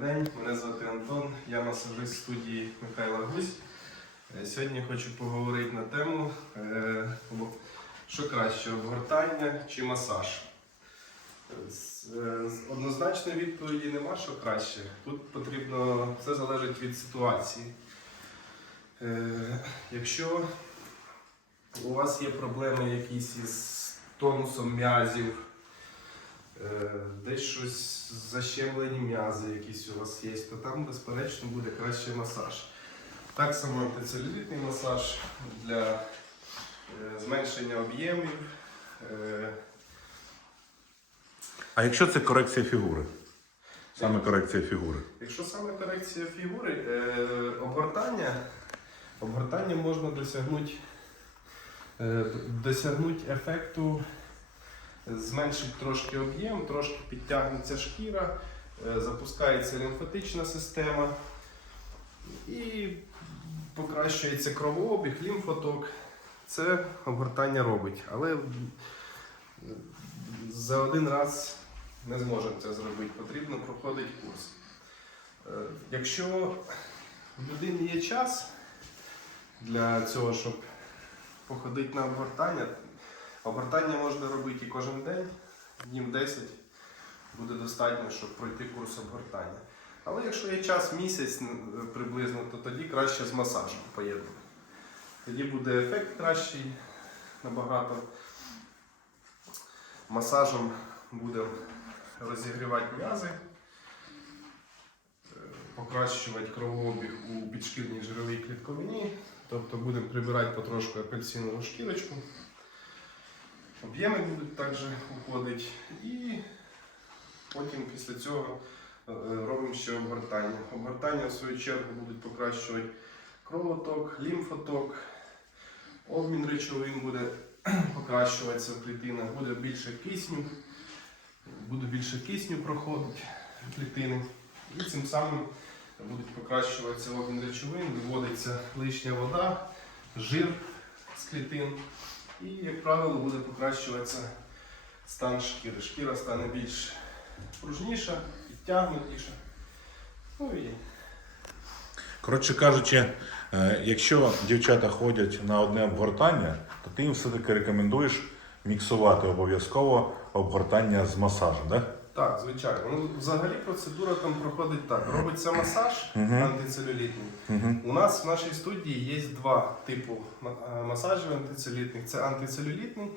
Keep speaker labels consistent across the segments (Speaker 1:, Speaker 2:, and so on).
Speaker 1: день, мене звати Антон, я масажист студії Михайла Гусь. Е, Сьогодні хочу поговорити на тему, е, що краще, обгортання чи масаж. Е, Однозначної відповіді нема, що краще. Тут потрібно, все залежить від ситуації. Якщо у вас є проблеми якісь із тонусом м'язів, десь щось защемлені м'язи якісь у вас є, то там, безперечно, буде кращий масаж. Так само антицелюлітний масаж для е, зменшення об'ємів. Е,
Speaker 2: А якщо це корекція фігури? Саме корекція фігури.
Speaker 1: Якщо саме корекція фігури, е, обгортання, обгортання можна досягнути, е, досягнути ефекту, зменшить трошки об'єм, трошки підтягнеться шкіра, е, запускається лімфатична система і покращується кровообіг, лімфоток. Це обгортання робить. Але за один раз не зможемо це зробити. Потрібно проходити курс. Е, Якщо в людини є час для цього, щоб походити на обгортання, обгортання можна робити і кожен день, днів 10 буде достатньо, щоб пройти курс обгортання. Але якщо є час місяць приблизно, то тоді краще з масажем поєднувати. Тоді буде ефект кращий набагато. Масажем будемо розігрівати м'язи, е, покращувати кровообіг у підшкірній жировій клітковині, тобто будемо прибирати потрошку апельсинову шкірочку. Об'єми будуть також уходити і потім після цього е, робимо ще обгортання. Обгортання в свою чергу будуть покращувати кровоток, лімфоток, обмін речовин буде покращуватися в клітинах, буде більше кисню, буде більше кисню проходить в клітини. І цим самим будуть покращуватися обмін речовин, виводиться лишня вода, жир з клітин. І, як правило, буде покращуватися стан шкіри. Шкіра стане більш пружніша, підтягнутіша. Ну і
Speaker 2: Коротше кажучи, е, якщо дівчата ходять на одне обгортання, то ти їм все-таки рекомендуєш міксувати обов'язково обгортання з масажем, да?
Speaker 1: Так, звичайно. Ну, взагалі процедура там проходить так. Робиться масаж антицелюлітний. У нас в нашій студії є два типу е, масажів антицелюлітних. Це антицелюлітний.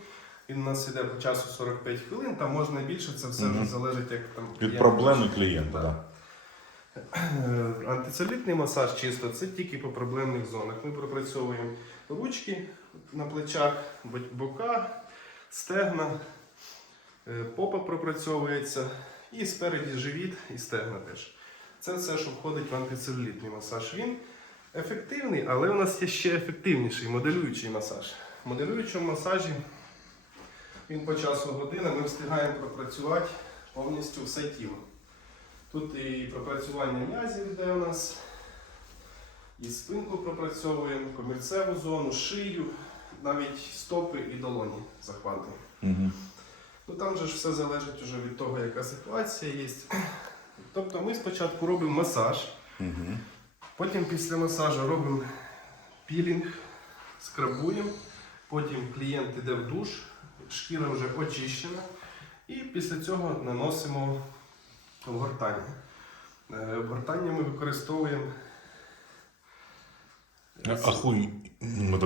Speaker 1: Він у нас іде по часу 45 хвилин, там можна і більше, це все вже залежить як там
Speaker 2: Від проблеми клієнта.
Speaker 1: Е, Антицелюлітний масаж чисто це тільки по проблемних зонах. Ми пропрацьовуємо ручки на плечах, бока, стегна, попа пропрацьовується і спереді живіт і стегна теж. Це все, що входить в антицелюлітний масаж. Він ефективний, але у нас є ще ефективніший моделюючий масаж. В моделюючому масажі він по часу години ми встигаємо пропрацювати повністю все тіло. Тут і пропрацювання м'язів йде у нас, і спинку пропрацьовуємо, комірцеву зону, шию, навіть стопи і долоні захватуємо.
Speaker 2: Угу.
Speaker 1: Ну там же ж все залежить вже від того, яка ситуація є. Тобто ми спочатку робимо масаж,
Speaker 2: Угу.
Speaker 1: потім після масажу робимо пілінг, скрабуємо, потім клієнт йде в душ, шкіра вже очищена, і після цього наносимо обгортання. Е, Обгортання ми використовуємо.
Speaker 2: Ахуй. Ну.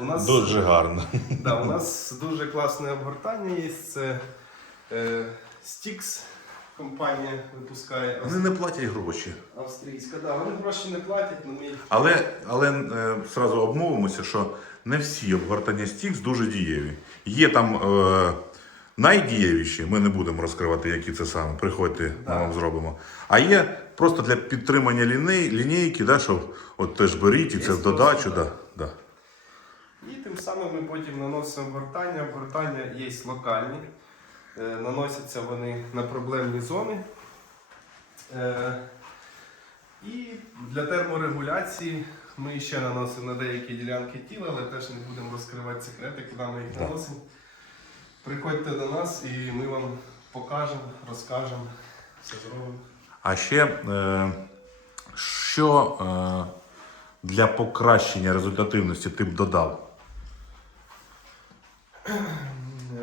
Speaker 1: У нас-
Speaker 2: Дуже гарно.
Speaker 1: Да, у нас дуже класне обгортання є. Це е, Stix компанія випускає
Speaker 2: Вони не платять гроші.
Speaker 1: австрійська. Да, вони гроші не платять, але ми їх
Speaker 2: Але, але е, сразу обмовимося, що не всі обгортання стікс дуже дієві. Є там е, найдієвіші, ми не будемо розкривати, які це саме. Приходьте, ми вам зробимо. А є просто для підтримання ліней, лінійки, да, що от теж беріть і це в додачу.
Speaker 1: да.
Speaker 2: Да.
Speaker 1: І тим самим ми потім наносимо обгортання. Обгортання є локальні. Е, Наносяться вони на проблемні зони. Е, І для терморегуляції ми ще наносимо на деякі ділянки тіла, але теж не будемо розкривати секрети, куди ми їх наносимо. Приходьте до нас і ми вам покажемо, розкажемо, все зробимо.
Speaker 2: А ще е, що е, для покращення результативності ти б додав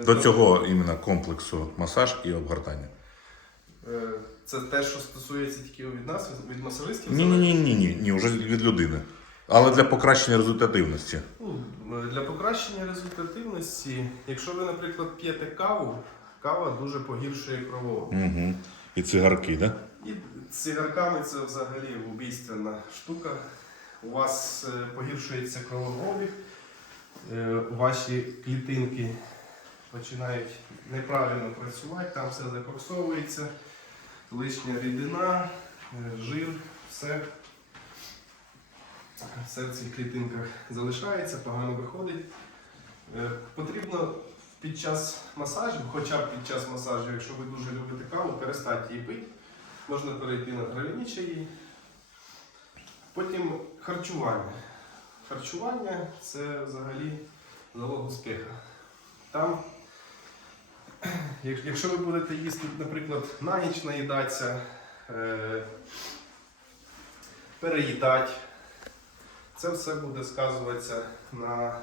Speaker 2: до цього іменно комплексу масаж і обгортання?
Speaker 1: Е, Це те, що стосується тільки від нас, від масажистів.
Speaker 2: Ні, ні, ні, ні, ні, ні, вже від людини. Але для покращення результативності.
Speaker 1: Для покращення результативності, якщо ви, наприклад, п'єте каву, кава дуже погіршує кровообіг.
Speaker 2: Угу. І цигарки, так? Да?
Speaker 1: І цигарками це взагалі убійственна штука. У вас е, погіршується кровообіг, е, ваші клітинки починають неправильно працювати, там все закоксовується, лишня рідина, е, жир, все. Все в цих клітинках залишається, погано виходить. Е, Потрібно під час масажу, хоча б під час масажу, якщо ви дуже любите каву, перестати її пити. Можна перейти на трав'яні чаї. Потім харчування. Харчування це взагалі залог успіху. Там, якщо ви будете їсти, наприклад, на ніч наїдатися, е, переїдати, це все буде сказуватися на,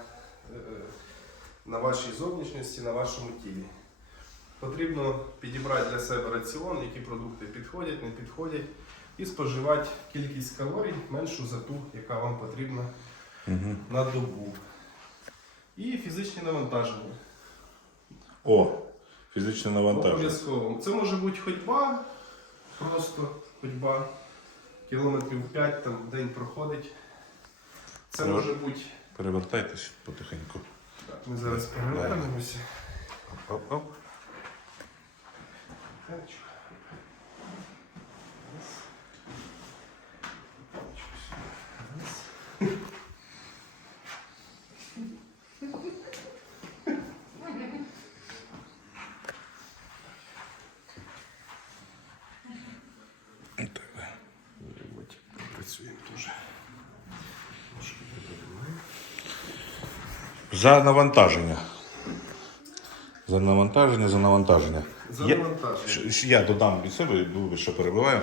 Speaker 1: е, на вашій зовнішності, на вашому тілі. Потрібно підібрати для себе раціон, які продукти підходять, не підходять, і споживати кількість калорій меншу за ту, яка вам потрібна
Speaker 2: Угу.
Speaker 1: на добу. І фізичні навантаження.
Speaker 2: О, фізичне навантаження.
Speaker 1: Обов'язково. Це може бути ходьба, просто ходьба, кілометрів 5 там в день проходить. Це
Speaker 2: Ну.
Speaker 1: може бути.
Speaker 2: Перевертайтесь потихеньку.
Speaker 1: Так, ми зараз перевернемося.
Speaker 2: Оп-оп.
Speaker 1: Так. Раз. Раз. От, Працюємо теж. Трошки підіймаємо.
Speaker 2: За навантаження. За навантаження, за навантаження.
Speaker 1: За навантаження.
Speaker 2: Щ- Я додам від себе, що перебиваю.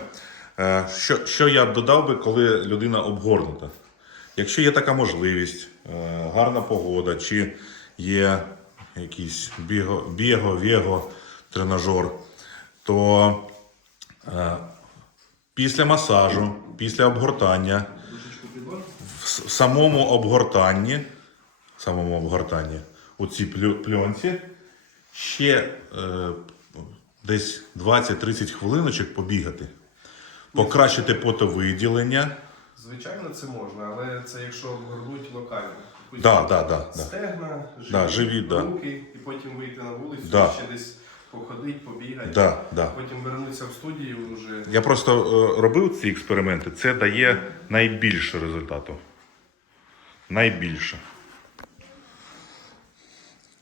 Speaker 2: Е, Що, що я б додав би, коли людина обгорнута? Якщо є така можливість, е, гарна погода, чи є якийсь біго, біго, вего, тренажер, то е, після масажу, після обгортання, в самому обгортанні, в самому обгортанні у цій пленці ще е, десь 20-30 хвилиночок побігати, покращити потовиділення.
Speaker 1: Звичайно, це можна, але це якщо горнуть локально.
Speaker 2: Да, да, да, да.
Speaker 1: Стегна, живіт,
Speaker 2: Да, живіт, да.
Speaker 1: руки, і потім вийти на вулицю,
Speaker 2: Да.
Speaker 1: ще десь походити, побігати.
Speaker 2: Да, да.
Speaker 1: Потім вернутися в студію вже.
Speaker 2: Я просто е, робив ці експерименти, це дає найбільше результату. Найбільше.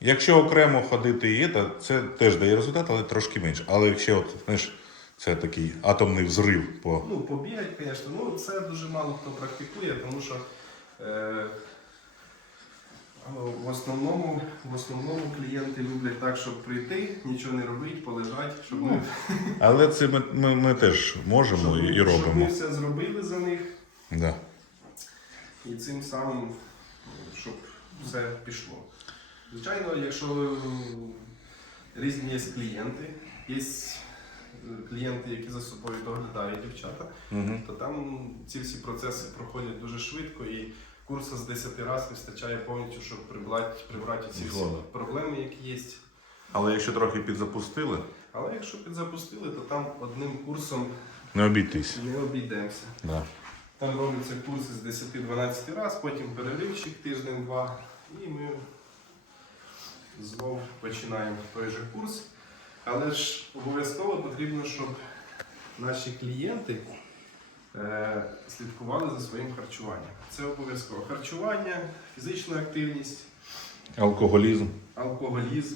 Speaker 2: Якщо окремо ходити і це, це теж дає результат, але трошки менше. Але якщо от, знаєш, це такий атомний взрив по.
Speaker 1: Ну, побігати, звісно, ну це дуже мало хто практикує, тому що е, в основному, в основному клієнти люблять так, щоб прийти, нічого не робити, полежати, щоб ми,
Speaker 2: Але це ми, ми, ми теж можемо і, і
Speaker 1: щоб ми
Speaker 2: робимо.
Speaker 1: все зробили за них.
Speaker 2: Да.
Speaker 1: І цим самим, щоб все пішло. Звичайно, якщо різні є клієнти, є е, клієнти, які за собою доглядають дівчата,
Speaker 2: Угу.
Speaker 1: то там ці всі процеси проходять дуже швидко і курсу з 10 разів вистачає повністю, щоб прибрати, прибрати ці всі проблеми, які є.
Speaker 2: Але якщо трохи підзапустили,
Speaker 1: Але якщо підзапустили, то там одним курсом
Speaker 2: не обійтись.
Speaker 1: не обійдемося.
Speaker 2: Да.
Speaker 1: Там робляться курси з 10-12 разів, потім переривчик тиждень-два, і ми знов починаємо той же курс. Але ж обов'язково потрібно, щоб наші клієнти е, слідкували за своїм харчуванням. Це обов'язково. Харчування, фізична активність,
Speaker 2: Алкоголізм.
Speaker 1: алкоголізм,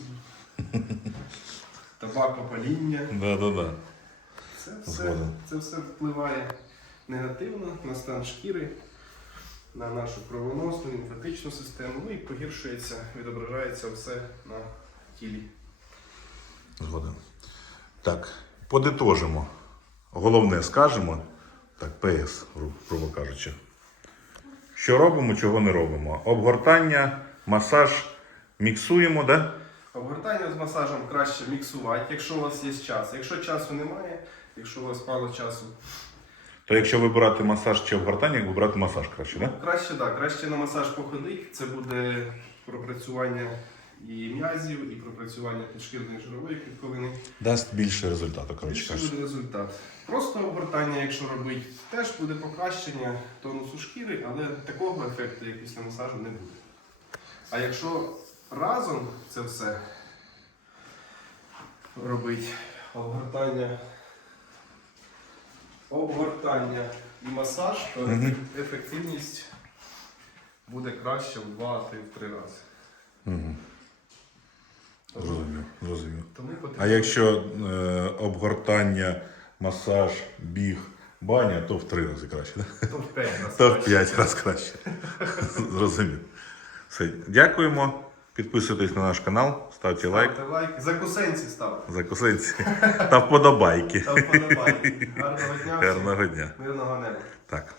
Speaker 1: табакопаління.
Speaker 2: Да, да, да.
Speaker 1: Це все,
Speaker 2: Згоден.
Speaker 1: це все впливає негативно на стан шкіри, на нашу кровоносну, лімфатичну систему, ну і погіршується, відображається все на тілі.
Speaker 2: Згоден. Так, подитожимо. головне скажемо. Так, ПС, грубо кажучи. Що робимо, чого не робимо. Обгортання, масаж міксуємо, да?
Speaker 1: Обгортання з масажем краще міксувати, якщо у вас є час. Якщо часу немає, якщо у вас мало часу,
Speaker 2: То якщо вибирати масаж чи обгортання, вибирати масаж краще, да?
Speaker 1: краще так, краще на масаж походити. Це буде пропрацювання і м'язів, і пропрацювання підшкірної жирової клітковини.
Speaker 2: Дасть більше результату, коротше
Speaker 1: Більше буде результат. Просто обгортання, якщо робити, теж буде покращення тонусу шкіри, але такого ефекту, як після масажу, не буде. А якщо разом це все робити, обгортання, обгортання і масаж, то
Speaker 2: Мгм.
Speaker 1: ефективність буде краще в 2-3 рази.
Speaker 2: Угу.
Speaker 1: Тому потрібно.
Speaker 2: А якщо е, обгортання, масаж, біг, баня, то в три рази краще, да?
Speaker 1: то в 5 разів.
Speaker 2: То в п'ять разів краще. Зрозумів. Все. Дякуємо. Підписуйтесь на наш канал, ставте лайк,
Speaker 1: Ставте лайк. За кусенці ставте.
Speaker 2: закусенці та вподобайки.
Speaker 1: Та вподобайки. Гарного дня.
Speaker 2: Гарного дня.
Speaker 1: Мирного неба.
Speaker 2: Так.